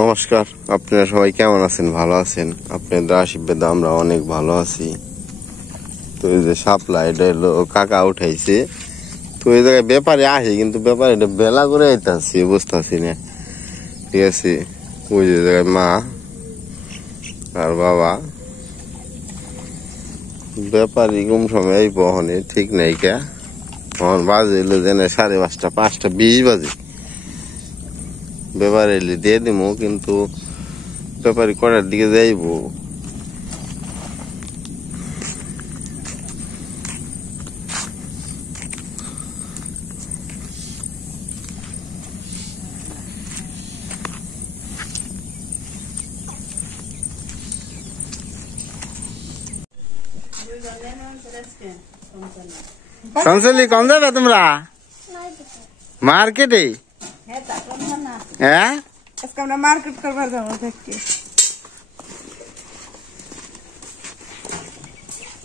নমস্কার, আপনারা সবাই কেমন আছেন? ভালো আছেন? আপনাদের আশীর্বাদে আমরা অনেক ভালো আছি। তো এই যে শাপলা, এটা হলো কাকা উঠাইছে। তো এই জায়গায় ব্যাপারে আসে, কিন্তু ব্যাপারে এটা বেলা করে আইতাছি, বুঝতেছি না। ঠিক আছে, ওই যে জায়গায় মা আর বাবা। ব্যাপারী কোন সময় এই বহনে ঠিক নাই কে। তখন বাজে এলো যেন 5:30, 5:20 বাজে। ব্যাপারে এলে দিয়ে দিব, কিন্তু ব্যাপারী কটার দিকে যাইব। সংসলি কম যাবে তোমরা মার্কেটে? হ্যাঁ, আজকে আমরা মার্কেট করবার যাবো। দেখি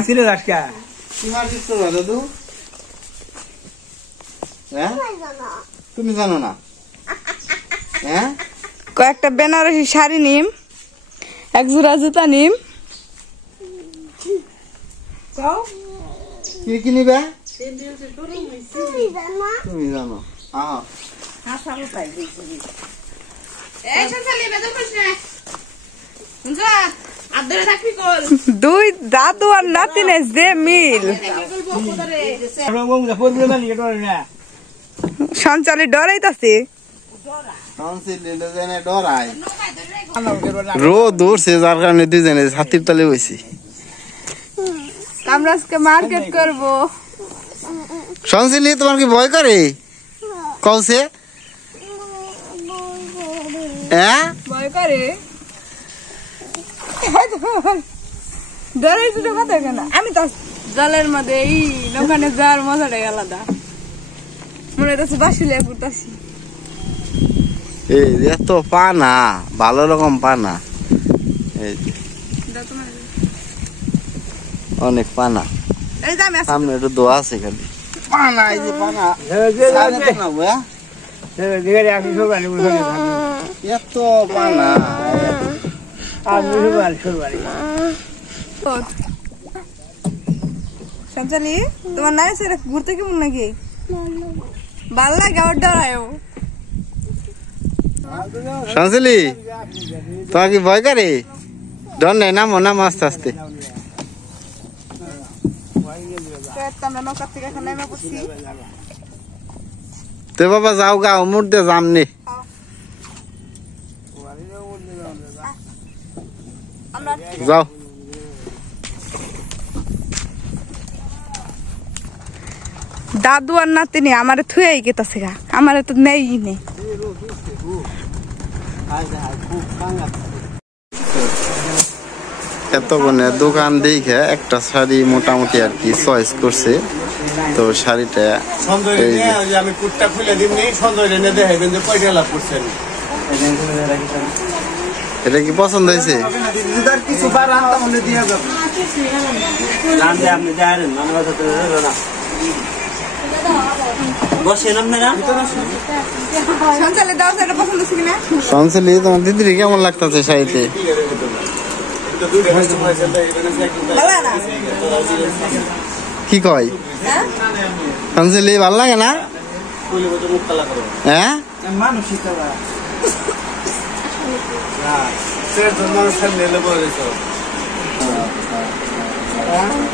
সিলে রাখা কি মার্কেট করবা দাদু? হ্যাঁ, তুমি জানো না? হ্যাঁ, কয়েকটা বেনারসি শাড়ি নিম, এক জোড়া জুতা নিম। কি কি নিবে? তুমি জানো? দুই দাদু আর নাতিনে যে মিল, সঞ্চালী ডরাইতাছে। রোদ উঠছে, যার কারণে দুজনে ছাতির তলে বসি। আমরা আজকে মার্কেট করবো। সংসিলি, তোমার কি ভয় করে? কৌছে হ্যাঁ, ভয় করে। ডরাইছি তো কথা কেন? আমি তো জলের মধ্যে এই ওখানে যাওয়ার মজাটাই আলাদা। মনে হচ্ছে বাসিলিয়া করতেছি। এই এত পানা, ভালো রকম পানা, এই অনেক পানা। এই যে আমি সামনে একটু দোয়া আছে খালি পানা। এই যে পানা এত পানা। সঞ্চালী, তোমার নাই সেটা ঘুরতে কেমন নাকি? ভাল লাগে, আবার ডরায়ও। সংসিলি, তোমার কি ভয় করে? ডর নেই, নামো নামো আস্তে আস্তে। আমরা নৌকার থেকে এখন নেমে পড়ছি। তো বাবা যাও গা, মুড় দিয়ে যামনি। যাও। দাদু আর নাতিনি আমারে থুয়েই গেতাছে গা, আমারে তো নেই নেই। এতক্ষণে দোকান দেখে একটা শাড়ি মোটামুটি আর কি চয়েস করছে। তো শাড়িটা আমি কুটটা খুলে দিমনি, সঞ্জয় এনে দেখাইবেন যে কয়টা লাভ করছেন। এটা কি পছন্দ হয়েছে? কিছু বার আনতাম মনে দিয়ে যাবো। সঞ্চালী, দাও সেটা পছন্দ ছিল না? সংসলি, তোমার দিদির কেমন লাগতেছে শাড়িতে? কি কয় সংসলি, ভাল লাগে না? হ্যাঁ,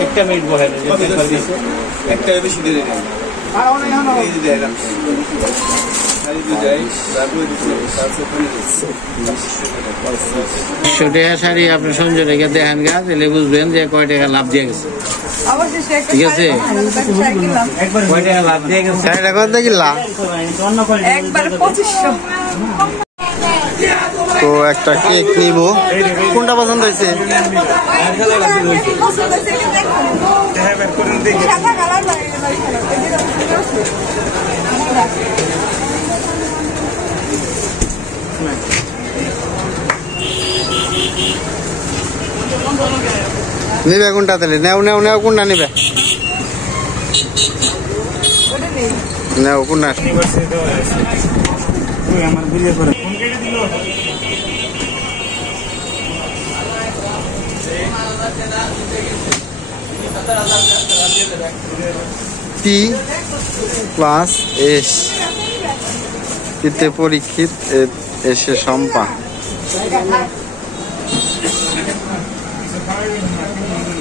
একটা মিনিট বলে একটা বেশি দেরি নেই। শাড়ি আপনি সঞ্জয় রেখে দেখেন গা, তাহলে বুঝবেন যে কয় টাকা লাভ দিয়ে গেছে। ঠিক আছে, কয় টাকা লাভ দিয়ে গেছে। শাড়িটা কত কিনলা? একবারে 2500। তো একটা কেক নিব, কোনটা পছন্দ হয়েছে? নিবে কোনটা? তাহলে নেও নেও নেও, কোনটা নিবে? নেও কোনটা? আমার বিয়ে করে টি প্লাস এস তিতে পরীক্ষিত এসে সম্পা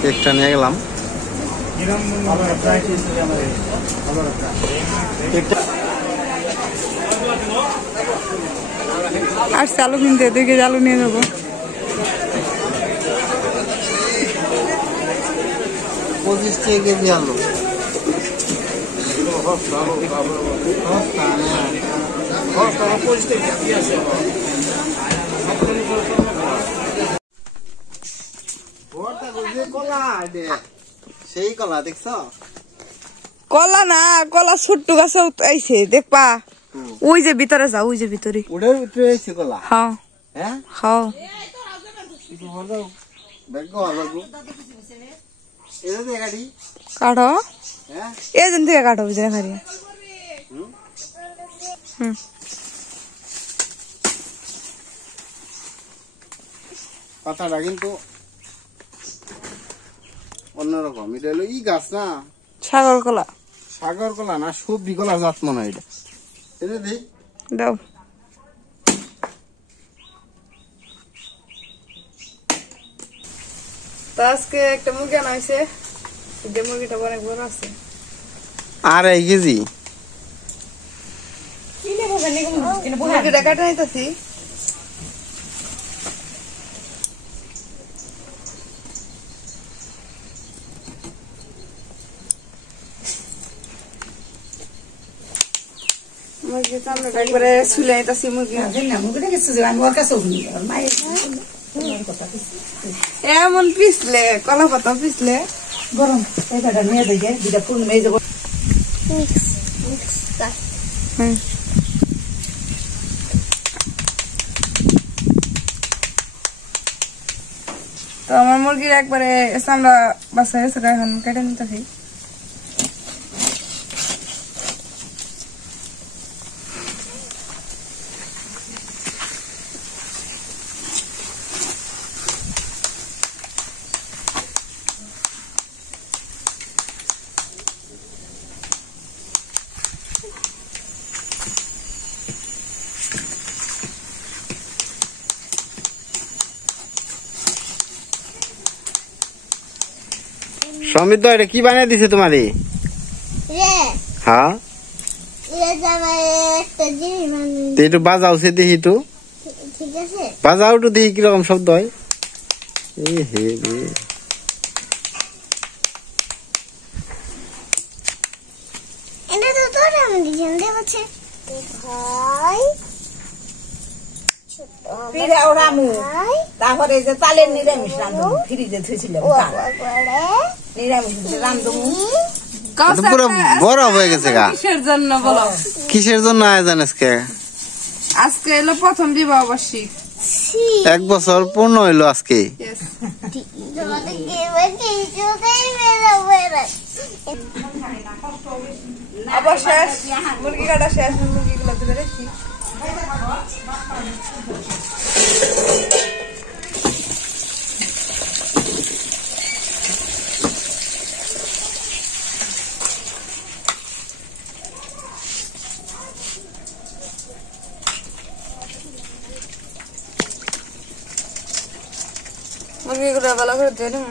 কেকটা নিয়ে গেলাম। আর চালু কিনতে 2 কেজি আলু নিয়ে যাবো। 25 টাকা কেজি আলু। সেই কলা দেখছ? কলা না, কলা ছোট্ট গাছে আইছে দেখবা। ওই যে ভিতরে যাও, ওই যে ভিতরে। ওটার ভিতরে আইছে কলা? হ্যাঁ হ্যাঁ হ্যাঁ। কাটো এদিন থেকে কাটো বুঝে খারি। পাতাটা কিন্তু অন্যরকম। এটা হলো ই গাছ না, সাগর কলা। সাগর কলা না, সবজি কলা জাত মনে হয় এটা। এটা দেখ দাও। তো আজকে একটা মুরগি আনা হয়েছে, যে মুরগিটা অনেক বড় আছে। 2.5 কেজি মুরগিটা কাটা নিতেছি। মুরগি চামড়াটা একবারে ছুলে নিতেছি। মুরগি এমন পিছলে কলা পাতা পিছলে গরম এটা নিয়ে দেখে দুটা ফুল মেয়ে যাব। তো আমার মুরগির একবারে চামড়া বাচ্চা গেছে, এখন কেটে নিতেছি। সমৃদ্ধ এটা কি বানিয়ে দিছে তোমারে? হ্যাঁ একটু বাজাও সে দেখি, একটু বাজাও, একটু দেখি কিরকম শব্দ হয়। হে রে তারপরে যে চালের নিরামিষ রান্ধব, ফ্রিজে থুইছিলাম নিরামিষ রান্ধব। পুরো বড় হয়ে গেছে গা। কিসের জন্য বলো? কিসের জন্য আয়োজন আজকে? আজকে এলো প্রথম বিবাহ বার্ষিক। 1 বছর পূর্ণ হইলো আজকে। আবার শেষ, মুরগি কাটা শেষ। মুরগিগুলো ধরে রেখেছি। মুরগিগুলো ভালো করে ধুয়ে নেব।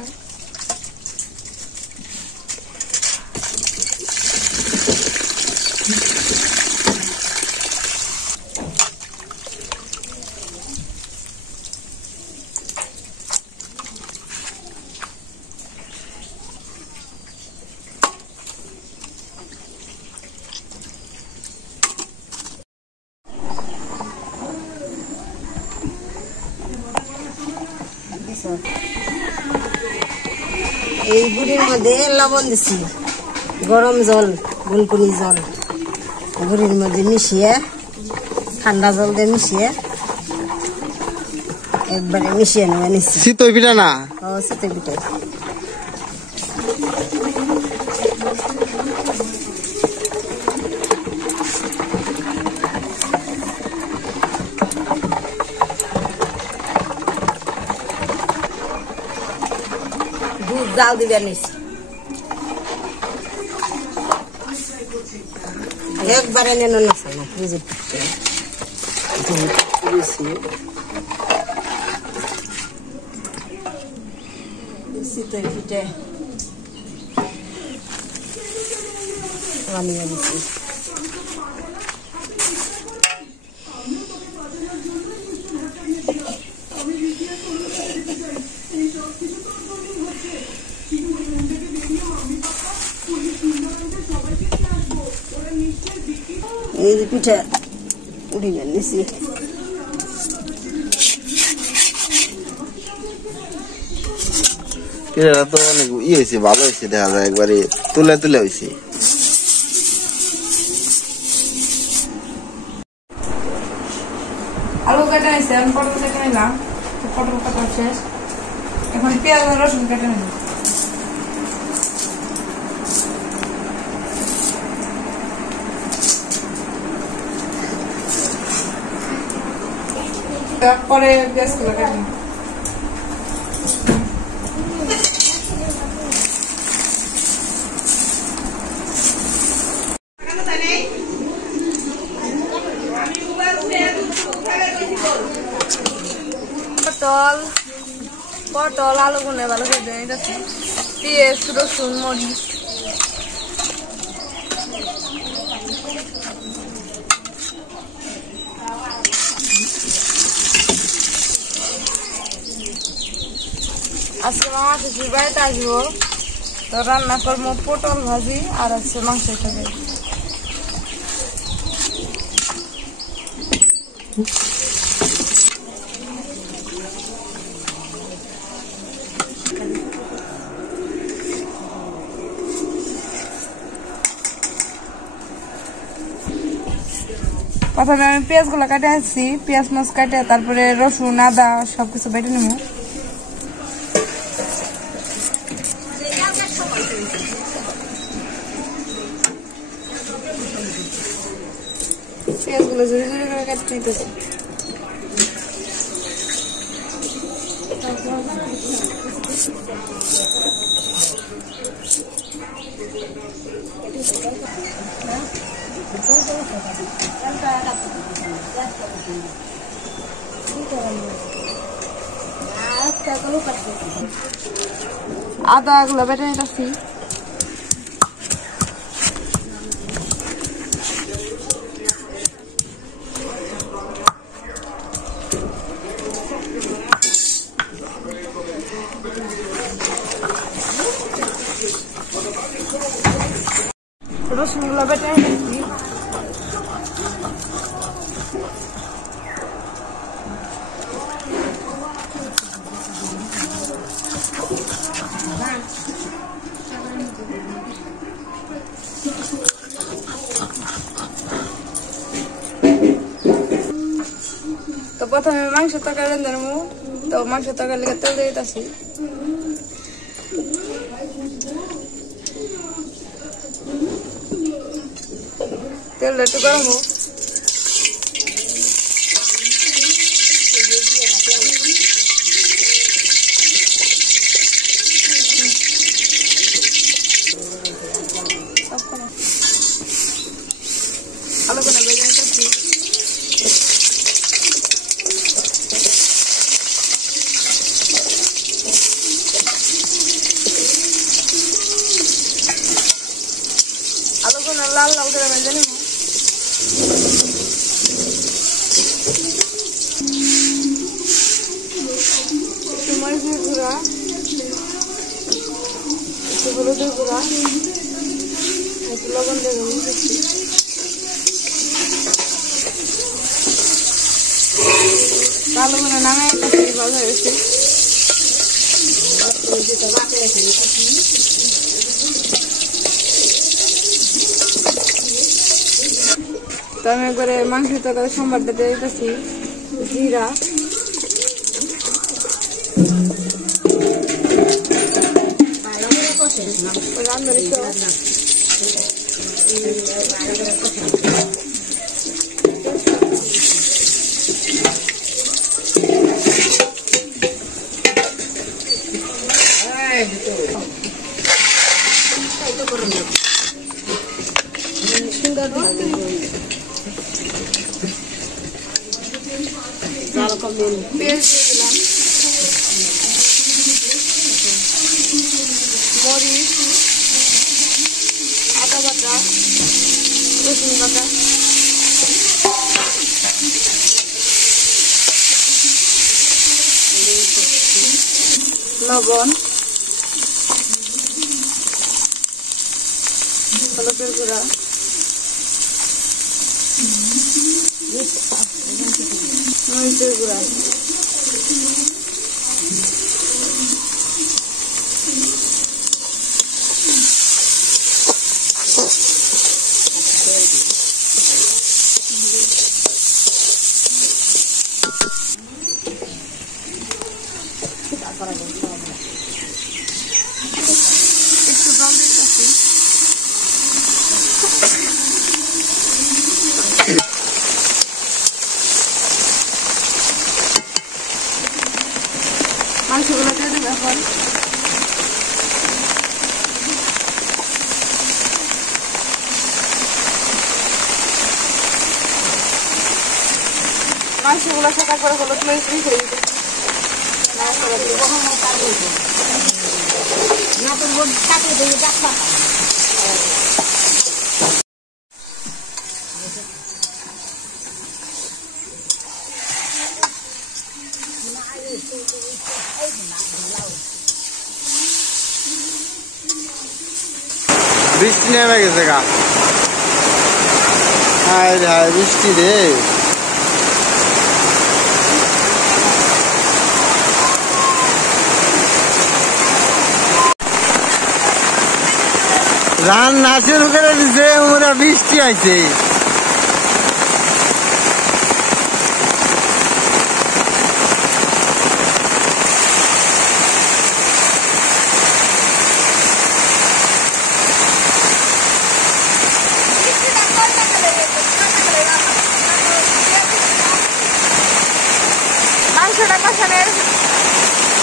এই গুড়ির মধ্যে লবণ দিছি, গরম জল, গুনগুনি জল গুড়ির মধ্যে মিশিয়ে, ঠান্ডা জল দিয়ে মিশিয়ে একবারে মিশিয়ে নেওয়া নিচ্ছি। চিতই পিঠা না? ও চিতই পিঠা। জাল দিবে নিছি একবারে নেন না সানা বুঝি শীতের পিঠে বানিয়ে নিছি এই যে পিঠা উড়িয়ে নিছি এটা তো অনেক হয়েছে, ভালো হয়েছে, দেখা যায় একবারে তুলে তুলে হয়েছে। আলু কাটা হয়েছে, আমি পটল কেটে নিলাম, পটল কাটা শেষ, এখন পেঁয়াজ আর রসুন কেটে নিলাম। তারপরে পেঁয়াজগুলো কেটে নিলাম। পটল আলু গুনে ভালো করে দিয়ে নিতেছি, পেঁয়াজ রসুন মরিচ আজকে মামা শ্বশুর বাড়িতে আসবো, তো রান্না করবো পটল ভাজি আর হচ্ছে মাংস খাবে। প্রথমে আমি পেঁয়াজগুলো কাটে আসছি, পেঁয়াজ মাছ কাটে তারপরে রসুন আদা সবকিছু বেটে নেব। পেঁয়াজগুলো ঝুড়ি ঝুড়ি করে কাটতে নিতেছি। আদা গুলো বেটে নিতেছি। রসুন গুলো বেটে নিতেছি। তো প্রথমে মাংস তরকারি রান্না করবো, তো মাংস তরকারি লেগে তেল দিয়ে দিতেছি। তেলটা একটু গরম হোক। আলু করে ভেজে নিতেছি। আলুগুলো লাল লাল করে ভেজে নেব। একটু মরিচের গুঁড়া, একটু হলুদের গুঁড়া, একটু লবণ দিয়ে দিচ্ছি। আলুগুলো নামাই ভালো হয়েছে। তো আমি একবারে মাংস তরকারি সম্বারটা দিয়ে দিতেছি, জিরা, রান্নার সুন্দর জাল কমিয়ে পেঁয়াজ দিয়ে দিলাম, মরিচ, আদা বাটা, রসুন বাটা, লবণ, হলুদের গুঁড়া, মরিচের গুঁড়া, একটু জল দিতেছি, মাংসগুলো দিয়ে দেবো এখন। মাংসগুলোর সাথে করে হলুদ মরিচ মিশিয়ে দিতে বৃষ্টি নেমে গেছে গা, হায় রে হায় বৃষ্টি রে। রান্না শুরু করে দিছে, ওরা বৃষ্টি আইছে।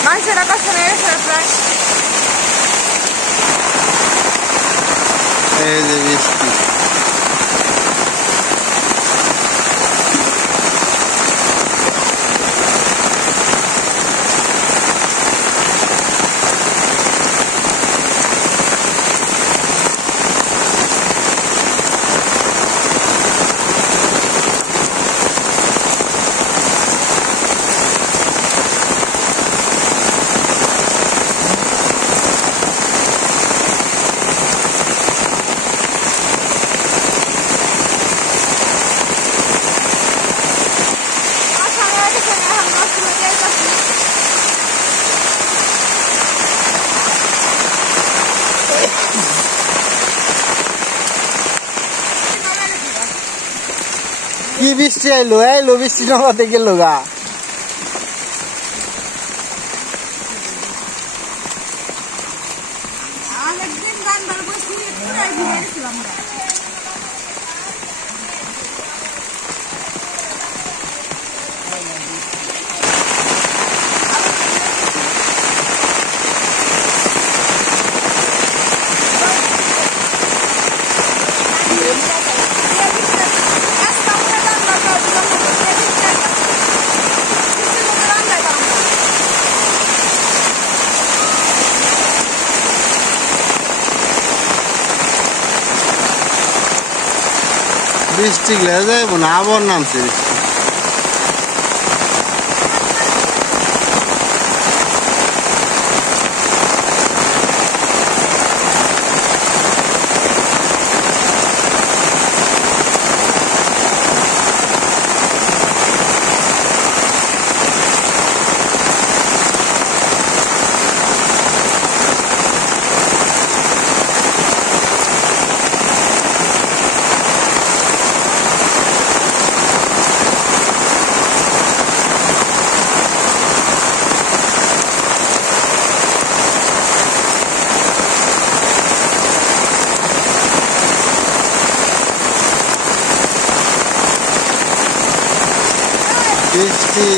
মাংসটা কষানো প্রায় এই যে বৃষ্টি, কি বৃষ্টি আইলো, আইলো বৃষ্টি নামাতে গেল গা। অনেকদিন গান বার বসে পুরাই ভিজে গেছিলাম। বৃষ্টি গেলে যাইব না, আবার নামছে বৃষ্টি। বৃষ্টি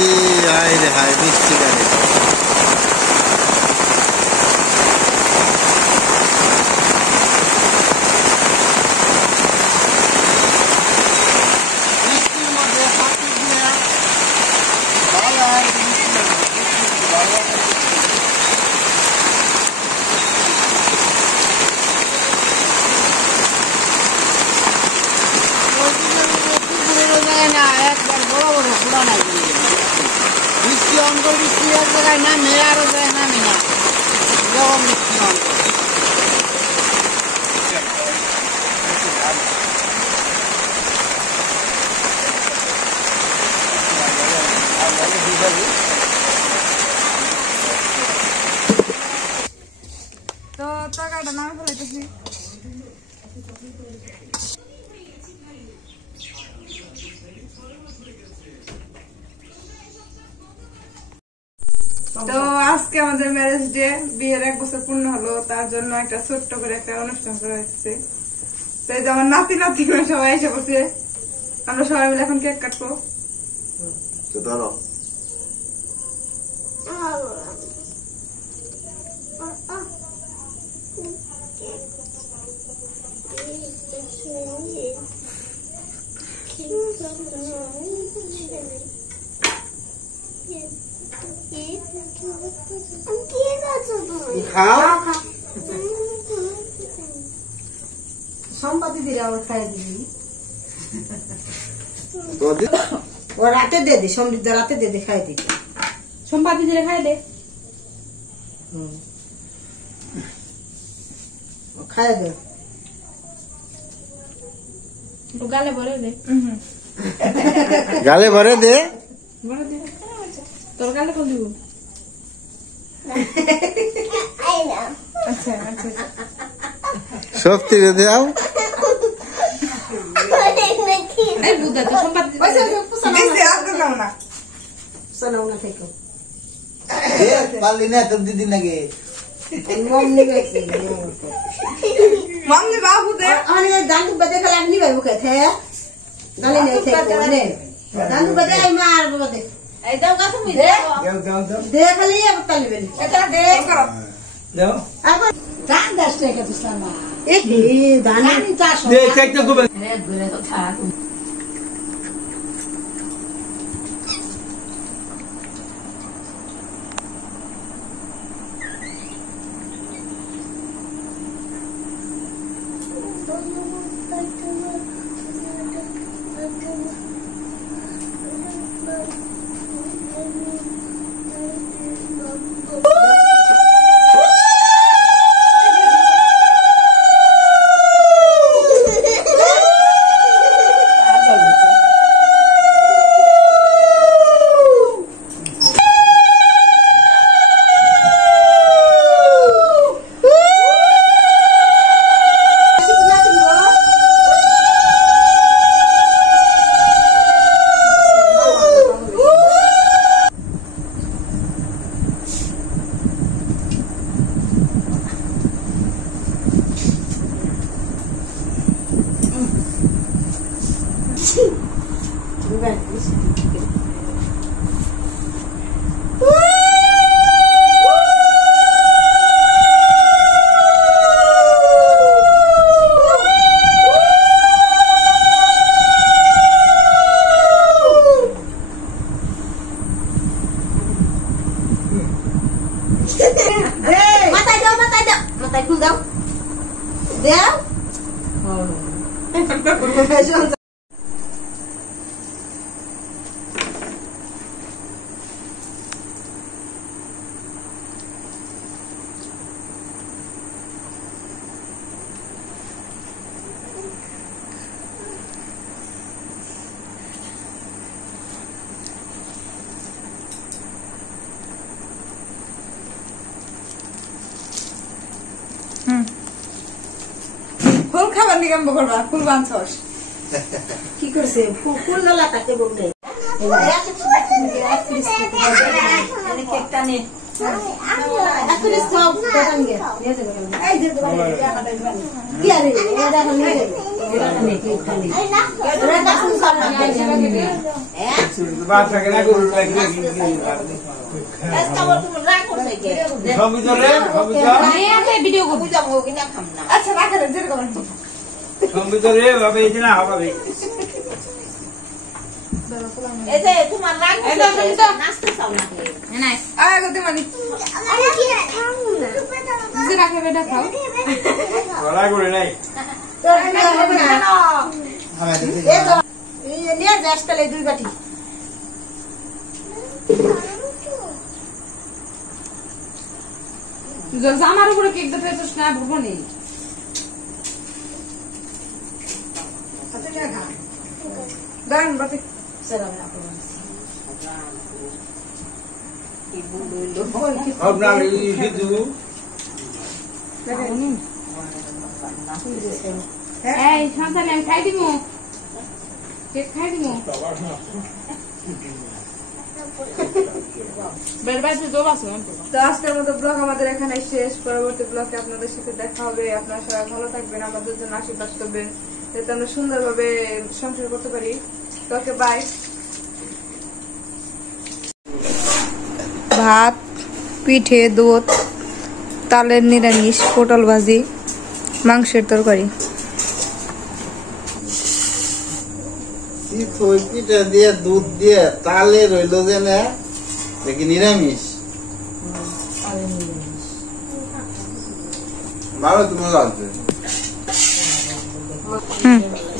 হায় রে হায়, বৃষ্টি গাড়ি বৃষ্টি অন করে বৃষ্টি এক জায়গায় নামে আরো জায়গায় নামে না যখন বৃষ্টি অন করে তো টাকাটা নামে ফেলাইতেছি। তো আজকে আমাদের ম্যারেজ ডে, বিয়ের 1 বছর পূর্ণ হলো, তার জন্য একটা ছোট্ট করে একটা অনুষ্ঠান করা হচ্ছে। তো এই যে আমার নাতি নাতিরা সবাই এসে বসে, আমরা সবাই মিলে এখন কেক কাটবো। তো ধরো সম্পাদি দিলে আবার খাই দিবি ও রাতে দে দি সমৃদ্ধ রাতে দে দি খাই দিবি সম্পাদি দিলে খাই দে খাই দে গালে ভরে দে গালে ভরে দে ভরে দে তোর গালে কোন দিব আচ্ছা আচ্ছা শক্তি দাও এই বুদা তো সম্পাদি দিছে আপনি নাও না শোনাও না থেকে পারলি না তোর দিদি নাকি মম্মি গেছে মামনি বাবু দে আরে দাঁত বদে খেলা নি ভাই মুখে থে দালি নে থেকে নে দাঁত বদে আই মার বদে এই দাও কা তুমি দে দাও দে খালি अब তালি বেলি এটা দে করো দাও আবার দান দাসতে কে তুসামা এ হে দানি চাষ দে চেক তো গোবে রে গুলে তো থাক মাথায় খুল দাও দাও ফুল খাবার নিকাম করবা ফুল বানছস কি করছে ফুল জ্বালা তাকে বললে কেকটা নে আসলে সব দোকান গে এই যে কি আরে এটা হল নে এটা নে কেকটা নে এটা দাসুন সব না বাদ থাকে না গরু লাগবে এসটা বল তুমি রাগ করছে কে কম্পিউটারে এই আছে ভিডিও করব যাবো কিনা খাম না আচ্ছা রাখা দে যেরকম কম্পিউটারে ভাবে এই না হবে এই যে তোমার রাগ করছে নাচতে চাও না নাইস আয় গতি মানি আরে কি খাও না যে রাখা বেটা খাও বলা করে নাই তোর না হবে না আমাদের এই তো এই নিয়ে যাস তাহলে দুই বাটি জামার উপরে কেক দিতে পেরেছিস না ভুবনি দাঁড়ান বাতি আপনার হিন্দু এই সন্তান আমি খাই দিব কেক খাই দিব তো আজকের মতো ব্লগ আমাদের এখানে শেষ। পরবর্তী ব্লগে আপনাদের সাথে দেখা হবে। আপনারা সবাই ভালো থাকবেন, আমাদের জন্য আশীর্বাদ করবেন যাতে আমরা সুন্দরভাবে সংসার করতে পারি। তো ওকে বাই। ভাত, পিঠে, দুধ, তালের নিরামিষ, পটল ভাজি, মাংসের তরকারি। পিঠা দিয়ে দুধ দিয়ে তালে রইল যে না দেখি নিরামিষ ভালো তো মজা আছে।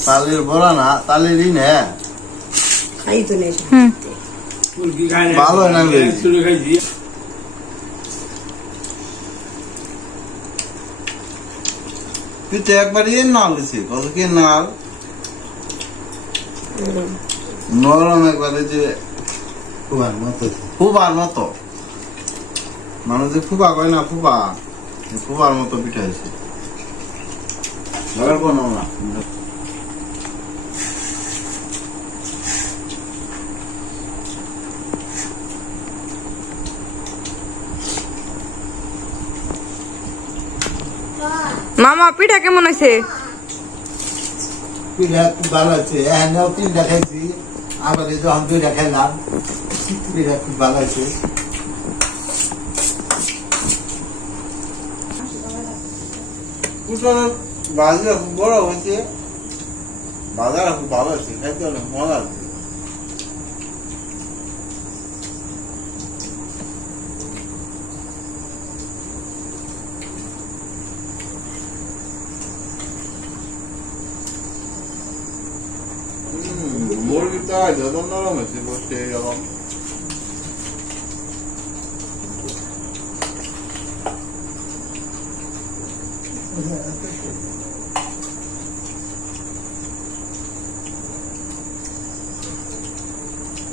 তালের বড়া না তালেরই না ভালো না শুরু খাইছি পিঠে একবার ইয়ে নাল দিছি কত কি নাল নরম একবারে যে ফুবার মতো মানুষ যে ফুবা কয় না ফুবার মতো পিঠা হয়েছে কোনো না মামা পিঠা কেমন হয়েছে? পিঠা খুব ভালো আছে। হ্যাঁ তিনটা খাইছি, আবার এই যখন দুইটা খাইলাম পিঠা খুব ভালো আছে। বাজার খুব বড় হয়েছে, বাজার খুব ভালো আছে, খাইতে অনেক মজা আছে। মুরগিটা যত নরম হয়েছে বসে এরকম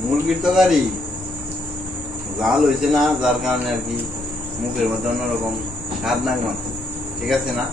মুরগির তরকারি জাল হয়েছে না, যার কারণে আর কি মুখের মধ্যে অন্যরকম স্বাদ নাক মাত্র। ঠিক আছে না?